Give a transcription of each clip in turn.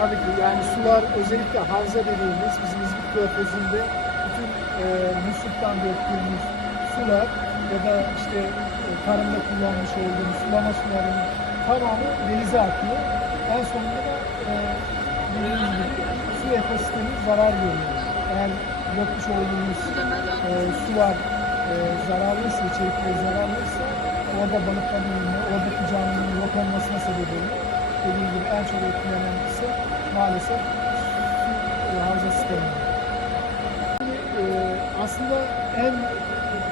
Tabii ki yani sular özellikle havza dediğimiz bizim İzmit Körfezi'nde bütün e, musluktan döktüğümüz sular ya da işte e, tarımda kullanmış olduğumuz sulama sularının tamamı denize akıyor. En sonunda da e, dediğimiz gibi su ekosistemi zarar görüyor. Eğer dökmüş olduğumuz e, sular e, zararlıysa, içerikleri zararlıysa orada balıkların oradaki canlının yok olmasına sebep oluyor. Dediğim gibi en çok etkilenen ise maalesef su e, sistemi. E, aslında en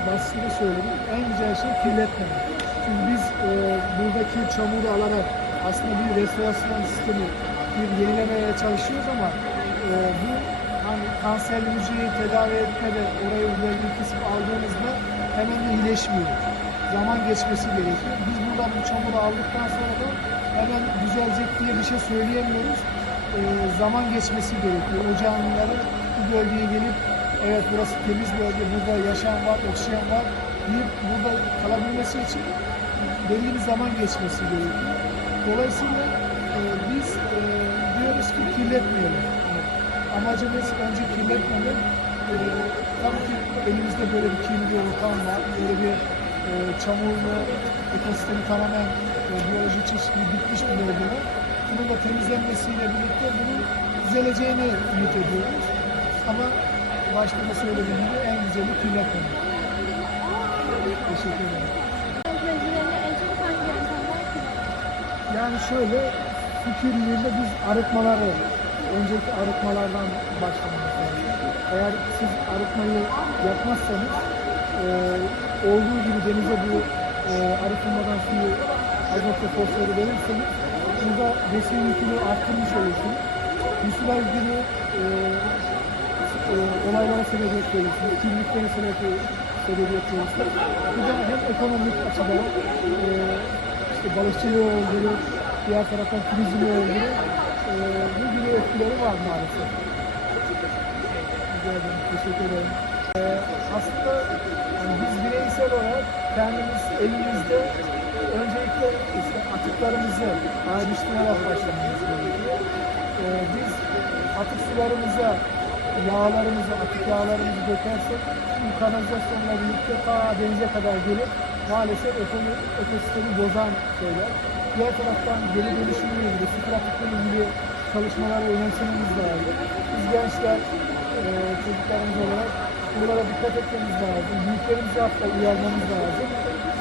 basitini söyleyeyim, en güzel şey kirletmemek. Çünkü biz e, buradaki çamuru alarak aslında bir restorasyon sistemi, bir yenilemeye çalışıyoruz ama e, bu hani kanserli hücreyi tedavi etmede orayı üzerine kesip aldığımızda hemen de iyileşmiyor. Zaman geçmesi gerekiyor. Biz buradan bu çamuru aldıktan sonra da hemen düzelecek diye bir şey söyleyemiyoruz. E, zaman geçmesi gerekiyor. O canlıların bu bölgeye gelip evet burası temiz bölge, burada yaşam var, oksijen var deyip burada kalabilmesi için belli bir zaman geçmesi gerekiyor. Dolayısıyla e, biz e, diyoruz ki kirletmeyelim. Amacımız önce kirletmemek. E, tabii ki elimizde böyle bir kirli bir ortam var. Böyle bir e, çamurlu ekosistemi tamamen e, biyolojik çeşitli bitmiş bir bölge var. Bunun da temizlenmesiyle birlikte bunun düzeleceğini ümit ediyoruz. Ama başta da söylediğim gibi en güzeli kirletmemek. Teşekkür ederim. Yani şöyle su kirliliğinde biz arıtmaları, önceki arıtmalardan başlamamız lazım. Eğer siz arıtmayı yapmazsanız e, olduğu gibi denize bu e, arıtılmadan suyu azot ve fosforu verirseniz besin yükünü arttırmış olursunuz. Musular gibi e, e, olaylara sebebiyet verirsiniz. Kirlilikleri sebebiyet, sebebiyet verirsiniz. Bu da hem ekonomik açıdan e, işte balıkçılığı öldürür, diğer taraftan turizmi öldürür. E, bu gibi etkileri var maalesef. Rica teşekkür ederim. E, aslında yani biz bireysel olarak kendimiz elimizde öncelikle işte atıklarımızı ayrıştırarak başlamamız gerekiyor. E, biz atık sularımıza yağlarımızı, atık yağlarımızı dökersek bu kanalizasyonla birlikte ta denize kadar gelip maalesef ekonomi, ekosistemi bozan şeyler. Diğer taraftan geri dönüşümle ilgili, su trafikle ilgili çalışmaları önemsememiz lazım. Biz gençler, e, çocuklarımız olarak bunlara dikkat etmemiz lazım. Büyüklerimizi hatta uyarmamız lazım.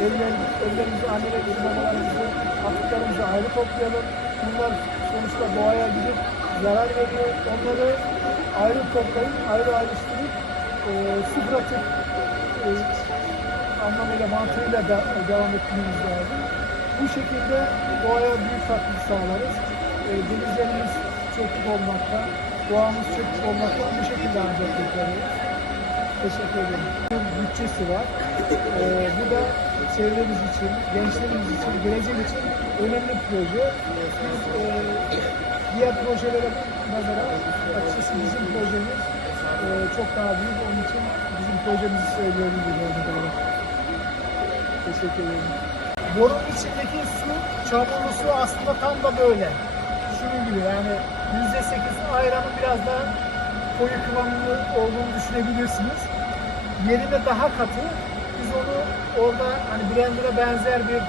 Eller, ellerimizi, annelerimizi, babalarımızı, atıklarımızı ayrı toplayalım. Bunlar sonuçta doğaya gidip zarar veriyor. Onları ayrı toplayıp, ayrı ayrıştırıp e, sıfır atık e, anlamıyla mantığıyla da devam etmemiz lazım. Bu şekilde doğaya büyük katkı sağlarız. E, denizlerimiz çöplük olmakta, doğamız çöplük olmakta bu şekilde ancak kurtarıyoruz. Teşekkür ederim. Bir bütçesi var. E, bu da çevremiz için, gençlerimiz için, gelecek için önemli bir proje. Biz e, diğer projelere nazaran açıkçası bizim projemiz e, çok daha büyük. Onun için bizim projemizi örnek olarak. Teşekkür ederim. Borun içindeki su, çamurlu su aslında tam da böyle. Şunun gibi yani yüzde sekiz ayranın biraz daha koyu kıvamlı olduğunu düşünebilirsiniz. Yerine daha katı. Biz onu orada hani blender'a benzer bir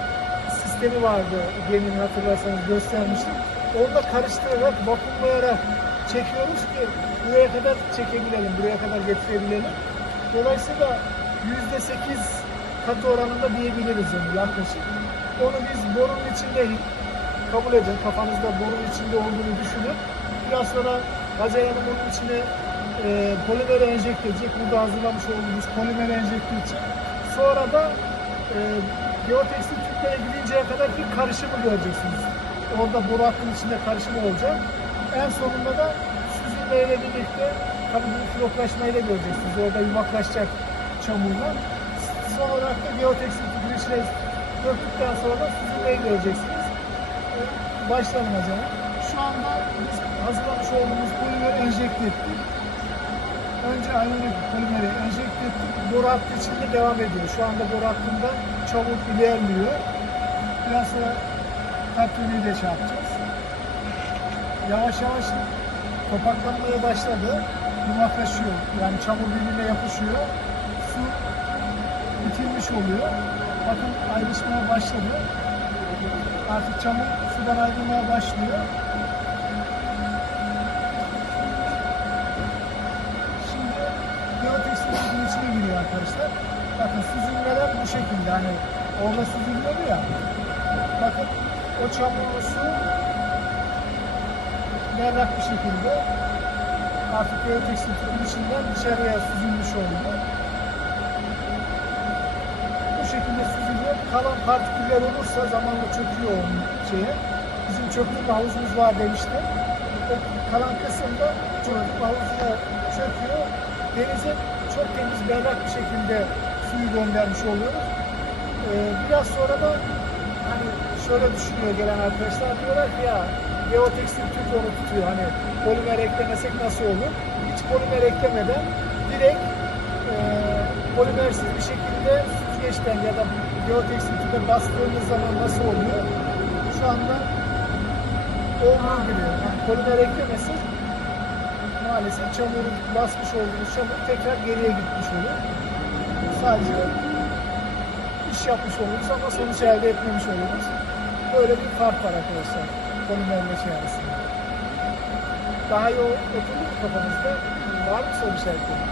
sistemi vardı. Demin hatırlarsanız göstermiştim. Orada karıştırarak, vakumlayarak çekiyoruz ki buraya kadar çekebilelim, buraya kadar getirebilelim. Dolayısıyla yüzde sekiz katı oranında diyebiliriz onu yaklaşık. Onu biz borunun içinde kabul edin. Kafanızda borun içinde olduğunu düşünün. Biraz sonra Hacer Hanım onun içine e, polimer enjekte edecek. Burada hazırlamış olduğumuz polimer enjekte için. Sonra da e, geotekstil tüplere gidinceye kadar bir karışımı göreceksiniz. Orada boru hattının içinde karışımı olacak. En sonunda da süzülmeyle birlikte tabii bu floklaşmayı da göreceksiniz. Orada yumaklaşacak çamurlar. Son olarak da geotekstil içine döktükten sonra da süzülmeyi göreceksiniz. Ee, Başlayalım acaba. Şu anda biz hazırlamış olduğumuz polimeri enjekte ettik. Önce ayrılık polimeri enjekte ettik. Boru hattı içinde devam ediyor. Şu anda boru hattında çabuk ilerliyor. Biraz sonra kat yönüyle şey yavaş yavaş topaklanmaya başladı. Yumaklaşıyor. Yani çamur birbirine yapışıyor. Su bitilmiş oluyor. Bakın ayrışmaya başladı. Artık çamur sudan ayrılmaya başlıyor. Şimdi geotekstil giriyor arkadaşlar. Bakın süzülmeler bu şekilde hani orada süzülüyordu ya. Bakın o çamurlu su berrak bir şekilde artık geotekstil suyun içinden dışarıya süzülmüş oldu. Bu şekilde süzülüyor. Kalan partiküller olursa zamanla çöküyor onun şeye. Bizim çöplük havuzumuz var demiştim. O kalan kısımda çöplük havuzuna çöküyor. Denize çok temiz berrak bir şekilde suyu göndermiş oluyoruz. Ee, biraz sonra da hani şöyle düşünüyor gelen arkadaşlar diyorlar ki ya geotekstil Türk onu tutuyor hani polimer eklemesek nasıl olur? Hiç polimer eklemeden direkt e, polimersiz bir şekilde süzgeçten ya da geotekstil tüpe bastığımız zaman nasıl oluyor? Şu anda olduğu gibi yani polimer eklemesi maalesef çamuru basmış olduğumuz çamur tekrar geriye gitmiş olur. Sadece iş yapmış oluruz ama sonuç elde etmemiş oluruz. Böyle bir fark var arkadaşlar polimerle şey arasında. Daha iyi oturdu kafanızda? Var mı soru işaretleri?